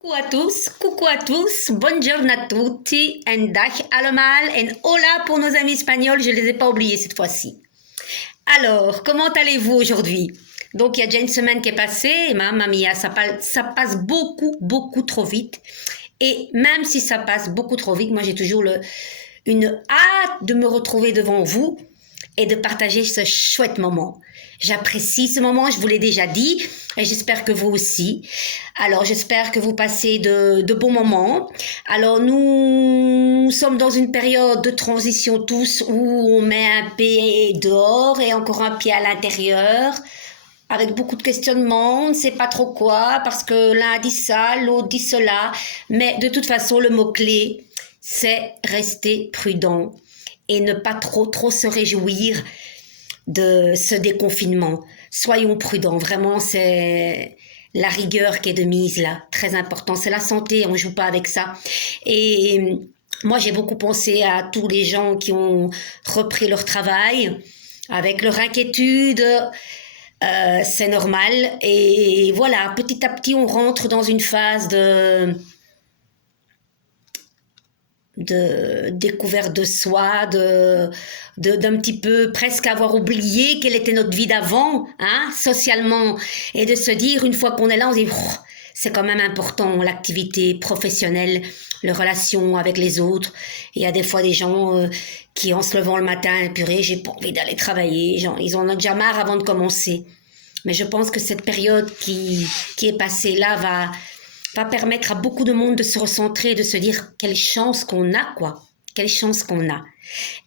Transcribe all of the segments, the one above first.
Coucou à tous, buongiorno a tutti, en dag allemaal, en hola pour nos amis espagnols, je ne les ai pas oubliés cette fois-ci. Alors, comment allez-vous aujourd'hui? Donc, il y a déjà une semaine qui est passée, et mamma mia, ça passe beaucoup trop vite. Et même si ça passe beaucoup trop vite, moi j'ai toujours une hâte de me retrouver devant vous et de partager ce chouette moment. J'apprécie ce moment, je vous l'ai déjà dit, et j'espère que vous aussi. Alors, j'espère que vous passez de bons moments. Alors, nous sommes dans une période de transition tous où on met un pied dehors et encore un pied à l'intérieur, avec beaucoup de questionnements, on ne sait pas trop quoi, parce que l'un dit ça, l'autre dit cela. Mais de toute façon, le mot-clé, c'est rester prudent et ne pas trop se réjouir de ce déconfinement. Soyons prudents, vraiment, c'est la rigueur qui est de mise là, très important. C'est la santé, on ne joue pas avec ça. Et moi, j'ai beaucoup pensé à tous les gens qui ont repris leur travail, avec leur inquiétude. C'est normal. Et voilà, petit à petit, on rentre dans une phase de découverte de soi, d'un petit peu presque avoir oublié quelle était notre vie d'avant, hein, socialement, et de se dire, une fois qu'on est là, on se dit, oh, c'est quand même important, l'activité professionnelle, les relations avec les autres. Il y a des fois des gens qui, en se levant le matin, purée, j'ai pas envie d'aller travailler, genre, ils en ont déjà marre avant de commencer. Mais je pense que cette période qui est passée là va permettre à beaucoup de monde de se recentrer, de se dire quelle chance qu'on a, quoi. Quelle chance qu'on a.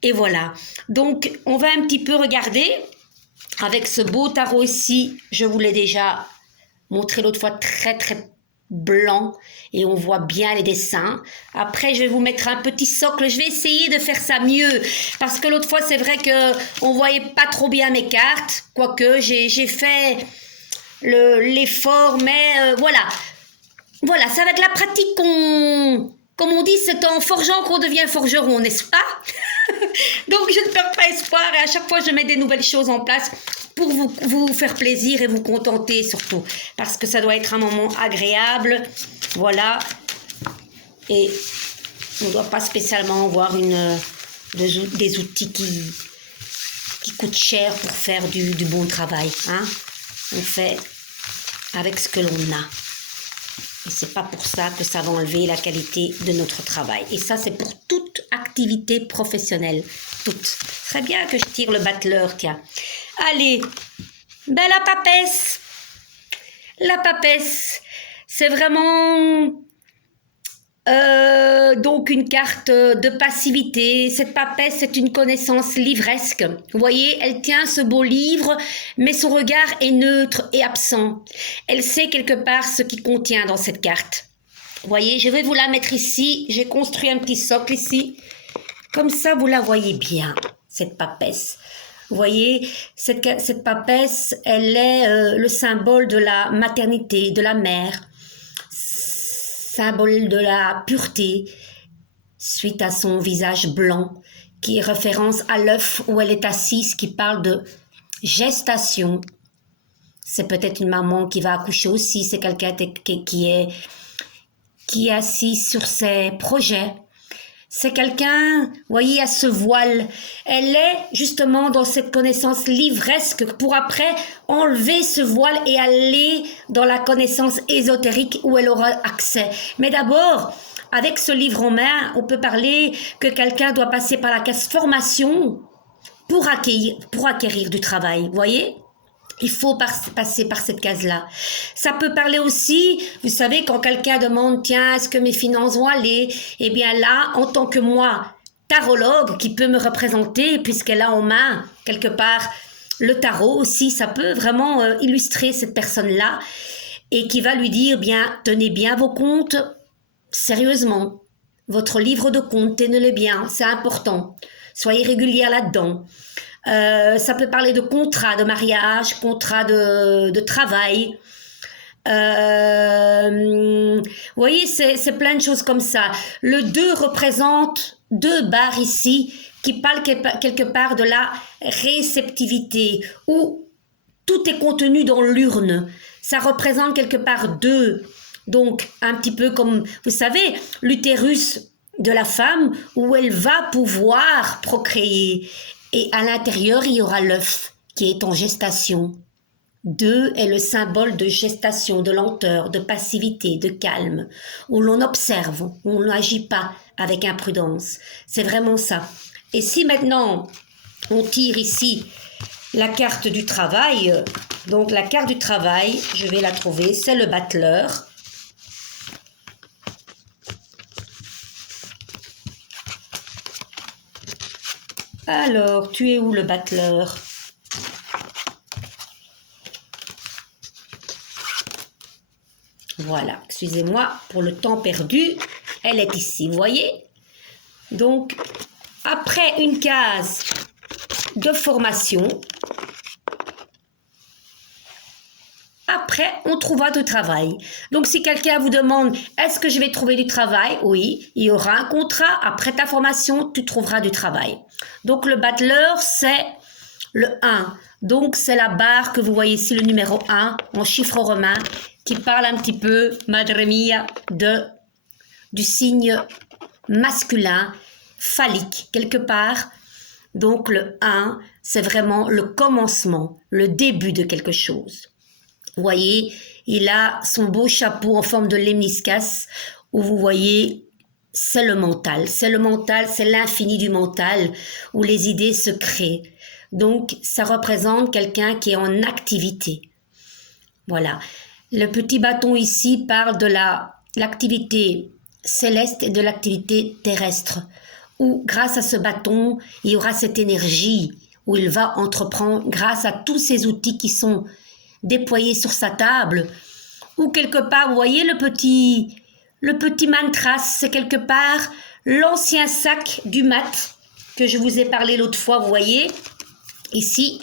Et voilà. Donc, on va un petit peu regarder avec ce beau tarot ici. Je vous l'ai déjà montré l'autre fois, très blanc, et on voit bien les dessins. Après, je vais vous mettre un petit socle. Je vais essayer de faire ça mieux, parce que l'autre fois, c'est vrai que on voyait pas trop bien mes cartes, quoique j'ai fait l'effort, mais voilà. Voilà, c'est avec la pratique comme on dit, c'est en forgeant qu'on devient forgeron, n'est-ce pas? Donc je ne perds pas espoir, et à chaque fois je mets des nouvelles choses en place pour vous faire plaisir et vous contenter surtout, parce que ça doit être un moment agréable, voilà, et on ne doit pas spécialement avoir des outils qui coûtent cher pour faire du bon travail, hein? On fait avec ce que l'on a. Et c'est pas pour ça que ça va enlever la qualité de notre travail. Et ça, c'est pour toute activité professionnelle. Toute. Très bien que je tire le battleur, tiens. Allez, ben la papesse. La papesse, c'est vraiment donc une carte de passivité. Cette papesse, c'est une connaissance livresque. Vous voyez, elle tient ce beau livre, mais son regard est neutre et absent. Elle sait quelque part ce qui contient dans cette carte. Vous voyez, je vais vous la mettre ici. J'ai construit un petit socle ici. Comme ça, vous la voyez bien, cette papesse. Vous voyez, cette papesse, elle est le symbole de la maternité, de la mère, symbole de la pureté, suite à son visage blanc, qui est référence à l'œuf où elle est assise, qui parle de gestation. C'est peut-être une maman qui va accoucher aussi, c'est quelqu'un qui est assis sur ses projets. C'est quelqu'un, vous voyez, à ce voile. Elle est justement dans cette connaissance livresque pour après enlever ce voile et aller dans la connaissance ésotérique où elle aura accès. Mais d'abord, avec ce livre en main, on peut parler que quelqu'un doit passer par la case formation pour acquérir du travail, vous voyez ? Il faut passer par cette case-là. Ça peut parler aussi, vous savez, quand quelqu'un demande, tiens, est-ce que mes finances vont aller? Eh bien là, en tant que moi, tarologue, qui peut me représenter, puisqu'elle a en main, quelque part, le tarot aussi, ça peut vraiment illustrer cette personne-là, et qui va lui dire, bien, tenez bien vos comptes, sérieusement. Votre livre de comptes, tenez-le bien, c'est important. Soyez régulière là-dedans. Ça peut parler de contrat de mariage, contrat de travail. Vous voyez, c'est plein de choses comme ça. Le 2 représente 2 barres ici qui parlent quelque part de la réceptivité, où tout est contenu dans l'urne. Ça représente quelque part deux Donc, un petit peu comme, vous savez, l'utérus de la femme où elle va pouvoir procréer. Et à l'intérieur, il y aura l'œuf qui est en gestation. 2 est le symbole de gestation, de lenteur, de passivité, de calme, où l'on observe, où on n'agit pas avec imprudence. C'est vraiment ça. Et si maintenant on tire ici la carte du travail, donc la carte du travail, je vais la trouver, c'est le battleur. Alors, tu es où le battleur? Voilà, excusez-moi pour le temps perdu, elle est ici, vous voyez? Donc, après une case de formation, après, on trouvera du travail. Donc, si quelqu'un vous demande, est-ce que je vais trouver du travail? Oui, il y aura un contrat. Après ta formation, tu trouveras du travail. Donc, le battleur, c'est le 1. Donc, c'est la barre que vous voyez ici, le numéro 1, en chiffre romain, qui parle un petit peu, Madre mia, du signe masculin, phallique, quelque part. Donc, le 1, c'est vraiment le commencement, le début de quelque chose. Vous voyez, il a son beau chapeau en forme de lemniscas, où vous voyez, c'est le mental. C'est le mental, c'est l'infini du mental, où les idées se créent. Donc, ça représente quelqu'un qui est en activité. Voilà. Le petit bâton ici parle de l'activité céleste et de l'activité terrestre, où grâce à ce bâton, il y aura cette énergie, où il va entreprendre grâce à tous ces outils qui sont déployés sur sa table, ou quelque part, vous voyez le petit mantras, c'est quelque part l'ancien sac du mat que je vous ai parlé l'autre fois, vous voyez, ici,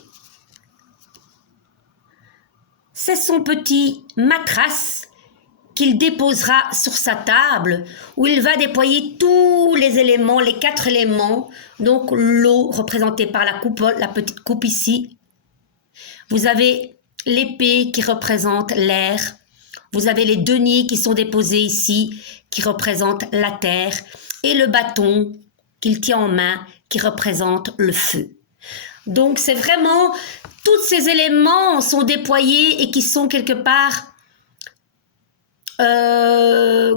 c'est son petit matras qu'il déposera sur sa table où il va déployer tous les éléments, les 4 éléments, donc l'eau représentée par la coupole, la petite coupe ici. Vous avez l'épée qui représente l'air. Vous avez les deniers qui sont déposés ici qui représentent la terre et le bâton qu'il tient en main qui représente le feu. Donc c'est vraiment, tous ces éléments sont déployés et qui sont quelque part,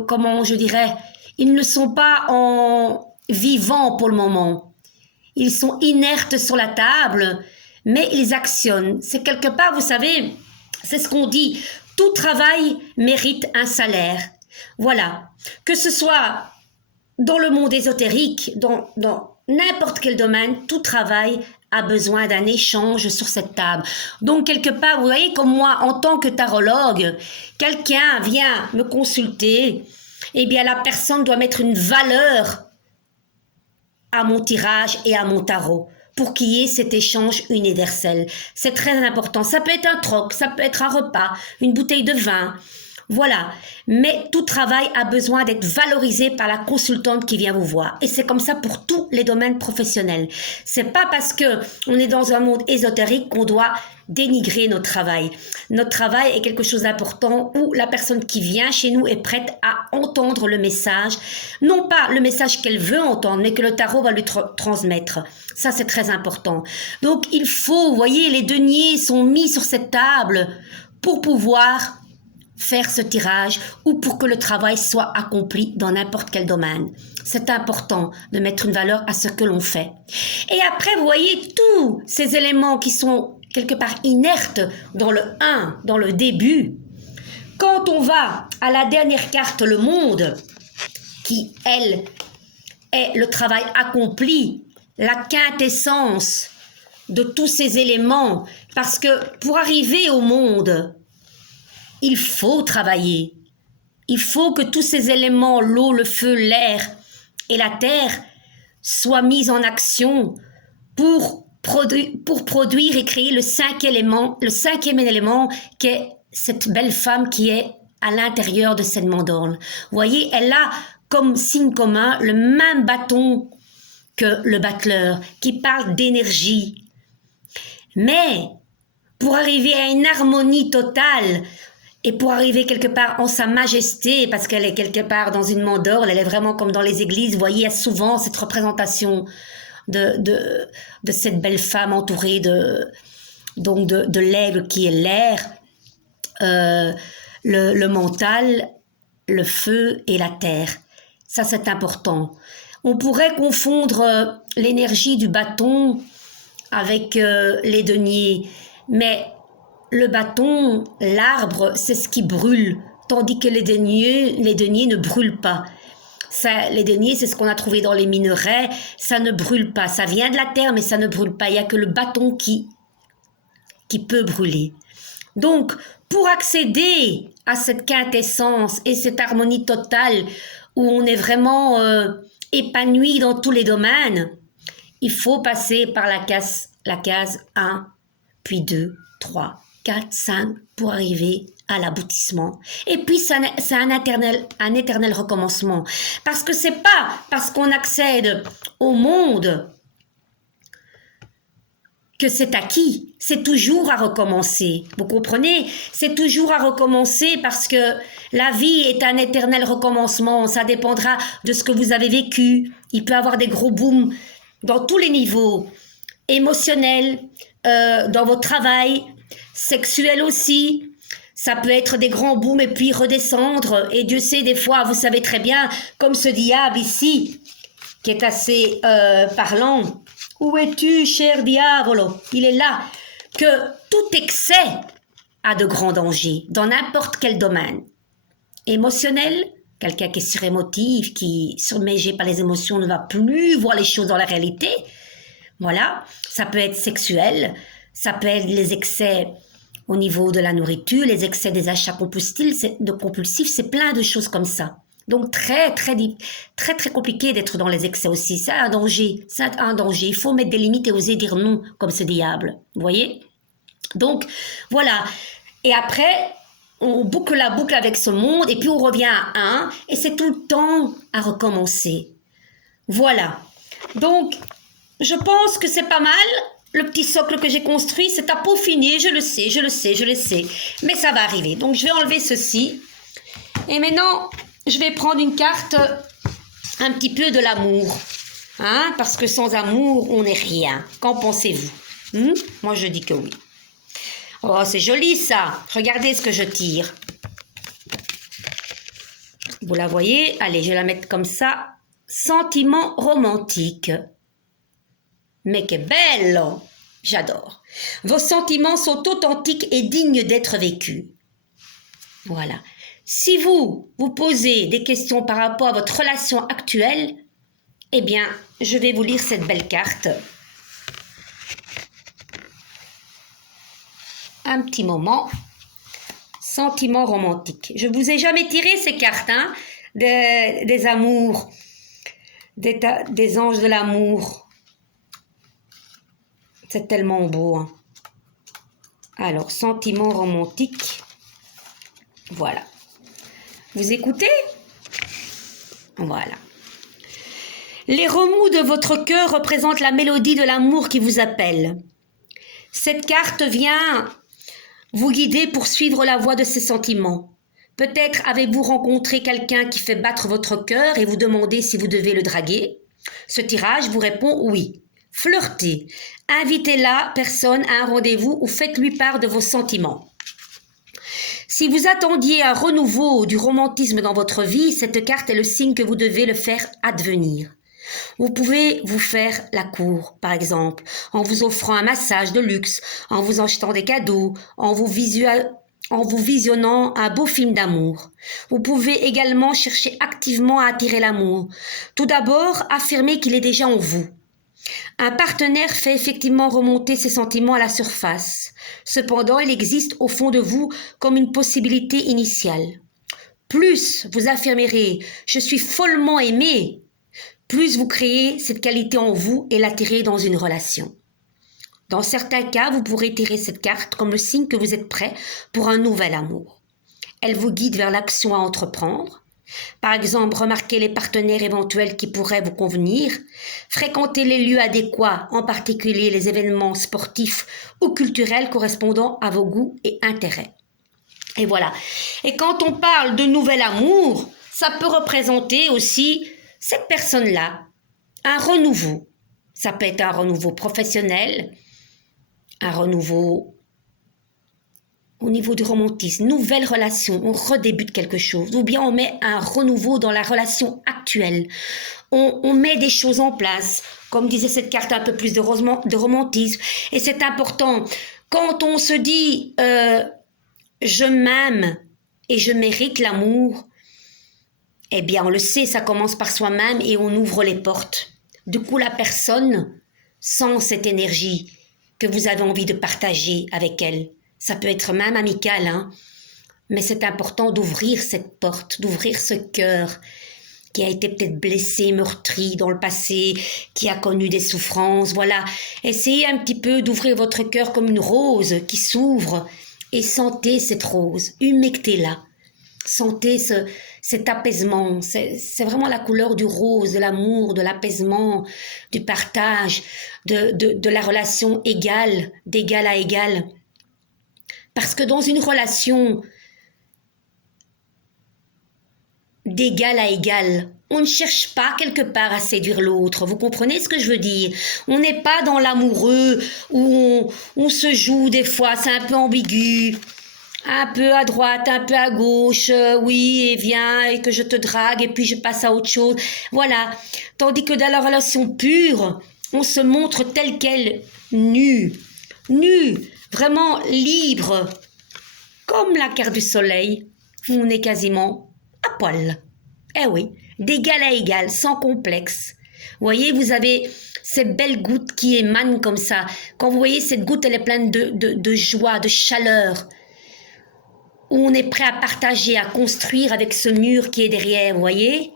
comment je dirais, ils ne sont pas en vivants pour le moment. Ils sont inertes sur la table, mais ils actionnent. C'est quelque part, vous savez, c'est ce qu'on dit, tout travail mérite un salaire. Voilà, que ce soit dans le monde ésotérique, dans n'importe quel domaine, tout travail a besoin d'un échange sur cette table. Donc, quelque part, vous voyez, comme moi, en tant que tarologue, quelqu'un vient me consulter, eh bien, la personne doit mettre une valeur à mon tirage et à mon tarot pour qu'il y ait cet échange universel. C'est très important. Ça peut être un troc, ça peut être un repas, une bouteille de vin. Voilà, mais tout travail a besoin d'être valorisé par la consultante qui vient vous voir. Et c'est comme ça pour tous les domaines professionnels. C'est pas parce que on est dans un monde ésotérique qu'on doit dénigrer notre travail. Notre travail est quelque chose d'important où la personne qui vient chez nous est prête à entendre le message. Non pas le message qu'elle veut entendre, mais que le tarot va lui transmettre. Ça, c'est très important. Donc, il faut, vous voyez, les deniers sont mis sur cette table pour pouvoir faire ce tirage ou pour que le travail soit accompli dans n'importe quel domaine. C'est important de mettre une valeur à ce que l'on fait. Et après, vous voyez tous ces éléments qui sont quelque part inertes dans le 1, dans le début. Quand on va à la dernière carte, le monde, qui, elle, est le travail accompli, la quintessence de tous ces éléments, parce que pour arriver au monde, il faut travailler. Il faut que tous ces éléments, l'eau, le feu, l'air et la terre, soient mis en action pour produire et créer le cinquième élément qui est cette belle femme qui est à l'intérieur de cette mandorle. Vous voyez, elle a comme signe commun le même bâton que le battleur qui parle d'énergie. Mais pour arriver à une harmonie totale, et pour arriver quelque part en sa majesté, parce qu'elle est quelque part dans une mandorle, elle est vraiment comme dans les églises, vous voyez, il y a souvent cette représentation de cette belle femme entourée de l'aigle qui est l'air, le mental, le feu et la terre. Ça, c'est important. On pourrait confondre l'énergie du bâton avec les deniers, mais le bâton, l'arbre, c'est ce qui brûle, tandis que les deniers ne brûlent pas. Ça, les deniers, c'est ce qu'on a trouvé dans les minerais, ça ne brûle pas. Ça vient de la terre, mais ça ne brûle pas. Il n'y a que le bâton qui peut brûler. Donc, pour accéder à cette quintessence et cette harmonie totale où on est vraiment épanoui dans tous les domaines, il faut passer par la case 1, puis 2, 3, 4, 5 pour arriver à l'aboutissement. Et puis c'est un éternel recommencement. Parce que c'est pas parce qu'on accède au monde que c'est acquis, c'est toujours à recommencer. Vous comprenez? C'est toujours à recommencer parce que la vie est un éternel recommencement. Ça dépendra de ce que vous avez vécu. Il peut y avoir des gros booms dans tous les niveaux, émotionnel, dans votre travail, sexuel aussi. Ça peut être des grands booms et puis redescendre. Et Dieu sait, des fois, vous savez très bien, comme ce diable ici, qui est assez parlant. Où es-tu, cher diavolo? Il est là. Que tout excès a de grands dangers, dans n'importe quel domaine. Émotionnel, quelqu'un qui est surémotif, qui est submergé par les émotions, ne va plus voir les choses dans la réalité. Voilà. Ça peut être sexuel, ça peut être les excès au niveau de la nourriture, les excès des achats compulsifs, c'est plein de choses comme ça. Donc très compliqué d'être dans les excès aussi. C'est un danger, Il faut mettre des limites et oser dire non comme ce diable. Vous voyez? Donc voilà. Et après, on boucle la boucle avec ce monde et puis on revient à 1 et c'est tout le temps à recommencer. Voilà. Donc, je pense que c'est pas mal. Le petit socle que j'ai construit, c'est à peaufiner, je le sais. Mais ça va arriver. Donc, je vais enlever ceci. Et maintenant, je vais prendre une carte un petit peu de l'amour. Hein? Parce que sans amour, on n'est rien. Qu'en pensez-vous? Moi, je dis que oui. Oh, c'est joli ça. Regardez ce que je tire. Vous la voyez? Allez, je vais la mettre comme ça. Sentiment romantique. Mais que bello! J'adore. Vos sentiments sont authentiques et dignes d'être vécus. Voilà. Si vous posez des questions par rapport à votre relation actuelle, eh bien, je vais vous lire cette belle carte. Un petit moment. Sentiment romantique. Je ne vous ai jamais tiré ces cartes, hein, des amours, des anges de l'amour. C'est tellement beau. Hein. Alors, sentiment romantique. Voilà. Vous écoutez? Voilà. Les remous de votre cœur représentent la mélodie de l'amour qui vous appelle. Cette carte vient vous guider pour suivre la voie de ces sentiments. Peut-être avez-vous rencontré quelqu'un qui fait battre votre cœur et vous demandez si vous devez le draguer. Ce tirage vous répond oui. Flirtez. Invitez la personne à un rendez-vous ou faites-lui part de vos sentiments. Si vous attendiez un renouveau du romantisme dans votre vie, cette carte est le signe que vous devez le faire advenir. Vous pouvez vous faire la cour, par exemple, en vous offrant un massage de luxe, en vous achetant des cadeaux, en vous visionnant un beau film d'amour. Vous pouvez également chercher activement à attirer l'amour. Tout d'abord, affirmez qu'il est déjà en vous. Un partenaire fait effectivement remonter ses sentiments à la surface. Cependant, il existe au fond de vous comme une possibilité initiale. Plus vous affirmerez « je suis follement aimé », plus vous créez cette qualité en vous et l'attirez dans une relation. Dans certains cas, vous pourrez tirer cette carte comme le signe que vous êtes prêt pour un nouvel amour. Elle vous guide vers l'action à entreprendre. Par exemple, remarquez les partenaires éventuels qui pourraient vous convenir, fréquentez les lieux adéquats, en particulier les événements sportifs ou culturels correspondant à vos goûts et intérêts. Et voilà. Et quand on parle de nouvel amour, ça peut représenter aussi cette personne-là, un renouveau. Ça peut être un renouveau professionnel, un renouveau au niveau du romantisme, nouvelle relation, on redébute quelque chose, ou bien on met un renouveau dans la relation actuelle. On met des choses en place, comme disait cette carte, un peu plus de romantisme. Et c'est important, quand on se dit je m'aime et je mérite l'amour, eh bien on le sait, ça commence par soi-même et on ouvre les portes. Du coup, la personne sent cette énergie que vous avez envie de partager avec elle. Ça peut être même amical, hein, mais c'est important d'ouvrir cette porte, d'ouvrir ce cœur qui a été peut-être blessé, meurtri dans le passé, qui a connu des souffrances, voilà. Essayez un petit peu d'ouvrir votre cœur comme une rose qui s'ouvre et sentez cette rose, humectez-la. Sentez cet apaisement, c'est vraiment la couleur du rose, de l'amour, de l'apaisement, du partage, de la relation égale, d'égal à égal. Parce que dans une relation d'égal à égal, on ne cherche pas quelque part à séduire l'autre. Vous comprenez ce que je veux dire? On n'est pas dans l'amoureux où on se joue des fois, c'est un peu ambigu. Un peu à droite, un peu à gauche, oui, et viens, et que je te drague, et puis je passe à autre chose. Voilà. Tandis que dans la relation pure, on se montre tel quel, nu, vraiment libre, comme la carte du soleil. On est quasiment à poil. Eh oui, d'égal à égal, sans complexe. Vous voyez, vous avez ces belles gouttes qui émanent comme ça. Quand vous voyez cette goutte, elle est pleine de joie, de chaleur, où on est prêt à partager, à construire avec ce mur qui est derrière, vous voyez?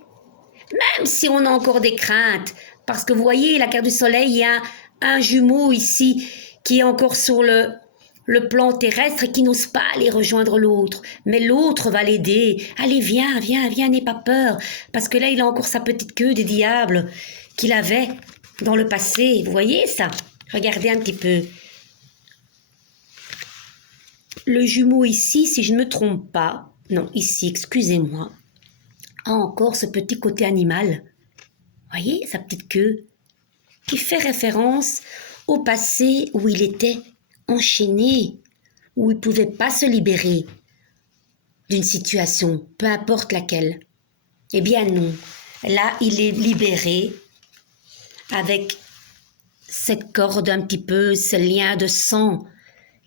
Même si on a encore des craintes, parce que vous voyez, la carte du soleil, il y a un jumeau ici qui est encore sur le plan terrestre et qui n'ose pas aller rejoindre l'autre. Mais l'autre va l'aider. Allez, viens, n'aie pas peur. Parce que là, il a encore sa petite queue des diables qu'il avait dans le passé. Vous voyez ça? Regardez un petit peu. Le jumeau ici, si je ne me trompe pas, non, ici, excusez-moi, a encore ce petit côté animal. Voyez, sa petite queue, qui fait référence au passé où il était enchaîné, où il ne pouvait pas se libérer d'une situation, peu importe laquelle. Eh bien non, là, il est libéré avec cette corde un petit peu, ce lien de sang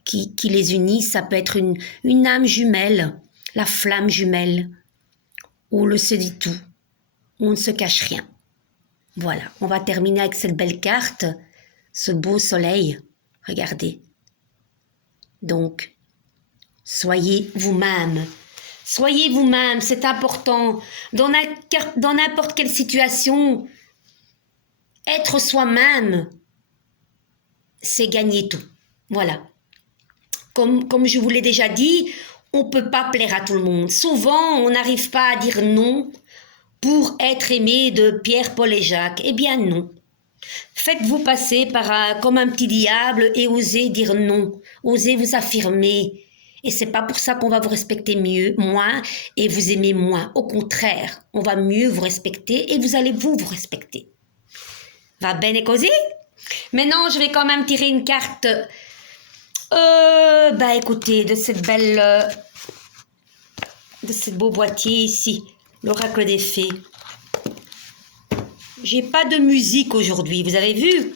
qui les unit. Ça peut être une âme jumelle, la flamme jumelle, où le se dit tout, où on ne se cache rien. Voilà, on va terminer avec cette belle carte, ce beau soleil. Regardez. Donc, soyez vous-même. Soyez vous-même, c'est important. Dans n'importe quelle situation, être soi-même, c'est gagner tout. Voilà. Comme je vous l'ai déjà dit, on ne peut pas plaire à tout le monde. Souvent, on n'arrive pas à dire non pour être aimé de Pierre, Paul et Jacques. Eh bien non. Faites-vous passer comme un petit diable et osez dire non. Osez vous affirmer. Et c'est pas pour ça qu'on va vous respecter moins et vous aimer moins. Au contraire, on va mieux vous respecter et vous allez vous respecter. Va bene così? Maintenant, je vais quand même tirer une carte. Écoutez, de cette beau boîtier ici, l'oracle des fées. J'ai pas de musique aujourd'hui, vous avez vu?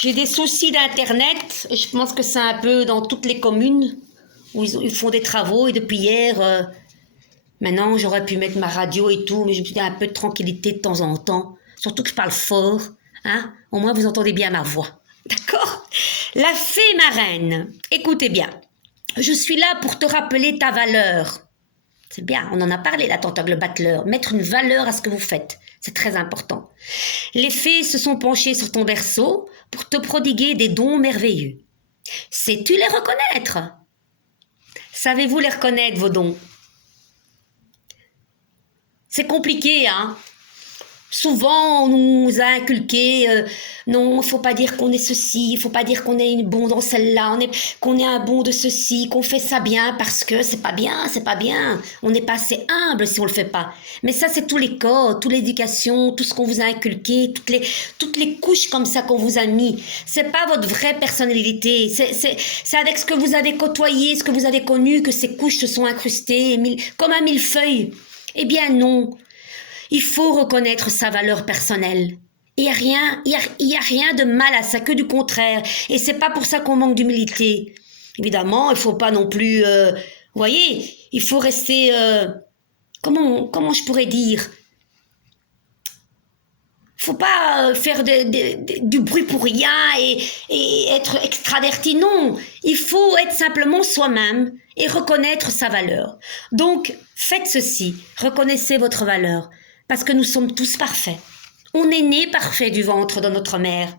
J'ai des soucis d'internet, et je pense que c'est un peu dans toutes les communes où ils font des travaux, et depuis hier, maintenant j'aurais pu mettre ma radio et tout, mais je me suis dit un peu de tranquillité de temps en temps, surtout que je parle fort, hein? Au moins vous entendez bien ma voix, d'accord? La fée marraine, écoutez bien, je suis là pour te rappeler ta valeur. C'est bien, on en a parlé là, Tentacle Battleur, mettre une valeur à ce que vous faites, c'est très important. Les fées se sont penchées sur ton berceau pour te prodiguer des dons merveilleux. Sais-tu les reconnaître? Savez-vous les reconnaître, vos dons? C'est compliqué, hein? Souvent, on nous a inculqué, non, il faut pas dire qu'on est ceci, il faut pas dire qu'on est bon dans celle-là, qu'on est un bon de ceci, qu'on fait ça bien parce que c'est pas bien, c'est pas bien. On n'est pas assez humble si on le fait pas. Mais ça, c'est tous les codes, toute l'éducation, tout ce qu'on vous a inculqué, toutes les couches comme ça qu'on vous a mis. C'est pas votre vraie personnalité. C'est avec ce que vous avez côtoyé, ce que vous avez connu, que ces couches se sont incrustées, comme un millefeuille. Eh bien non. Il faut reconnaître sa valeur personnelle. Il n'y a rien, y a rien de mal à ça, que du contraire. Et c'est pas pour ça qu'on manque d'humilité. Évidemment, il faut pas non plus, vous voyez, il faut rester, comment je pourrais dire, faut pas faire du bruit pour rien et être extraverti. Non, il faut être simplement soi-même et reconnaître sa valeur. Donc, faites ceci, reconnaissez votre valeur. Parce que nous sommes tous parfaits. On est né parfait du ventre de notre mère.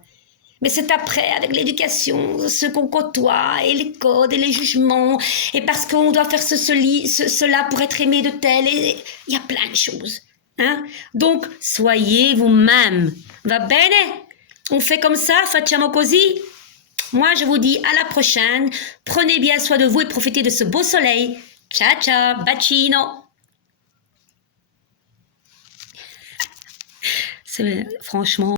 Mais c'est après, avec l'éducation, ce qu'on côtoie, et les codes, et les jugements, et parce qu'on doit faire cela pour être aimé de tel, et il y a plein de choses. Hein? Donc, soyez vous-même. Va bene? On fait comme ça, facciamo così? Moi, je vous dis à la prochaine. Prenez bien soin de vous et profitez de ce beau soleil. Ciao, ciao, bacino. Franchement...